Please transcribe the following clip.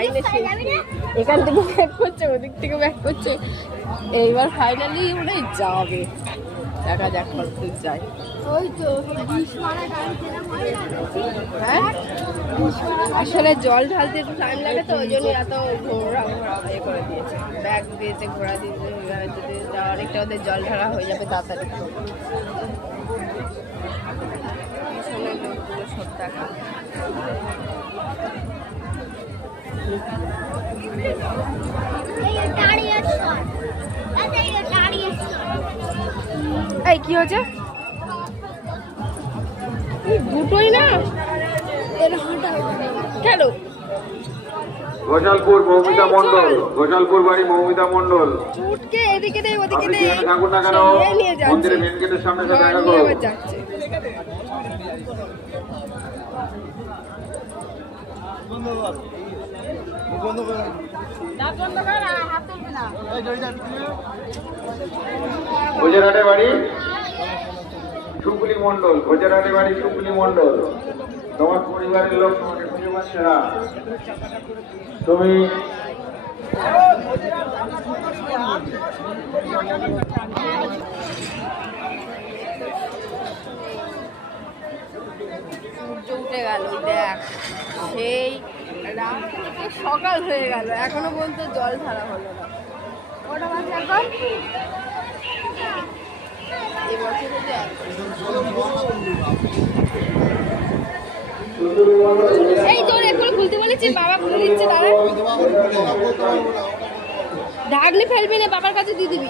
লাইনে এখান থেকে ব্যাক করছে ওদিক থেকে ব্যাক করছে। এইবার ফাইনালি মনে যাবে। দেখা যাক কতদূর যায়। হয় আসলে জল ঢালতে একটু টাইম লাগে তো ওই জন্য এত ঘোরা ঘোরা ইয়ে করে দিয়েছে। ব্যাগ দিয়েছে ঘোরা দিয়েছে যদি অনেকটা ওদের জল ঢালা হয়ে যাবে তাড়াতাড়ি। সব দেখা। এই কি হয়েছে? দুটোই না? কেন? ঘোষালপুর মৌমিতা মন্ডল ঘোষালপুর বাড়ি মৌমিতা মন্ডল উঠকে এদিকে ওদিকে থাকুন না কেন? মন্দিরের মেন গেটের সামনে দেখা নিয়ে করো ভোজেরহাটে বাড়ি শুকুলি মন্ডল ভোজেরহাটে বাড়ি শুকুলি মন্ডল তোমার পরিবারের লোক তোমাকে খুঁজে পাচ্ছে না। তুমি উঠে গেল, দেখ, সেই সকাল হয়ে গেল, এখনও পর্যন্ত জল ধারা হলো না। কটা বাজে এখন? এই তোর এখন খুলতে বলেছি, বাবা খুলে দিচ্ছে, দাঁড়া। ঢাকনি ফেলবি না, বাবার কাছে দিয়ে দিবি।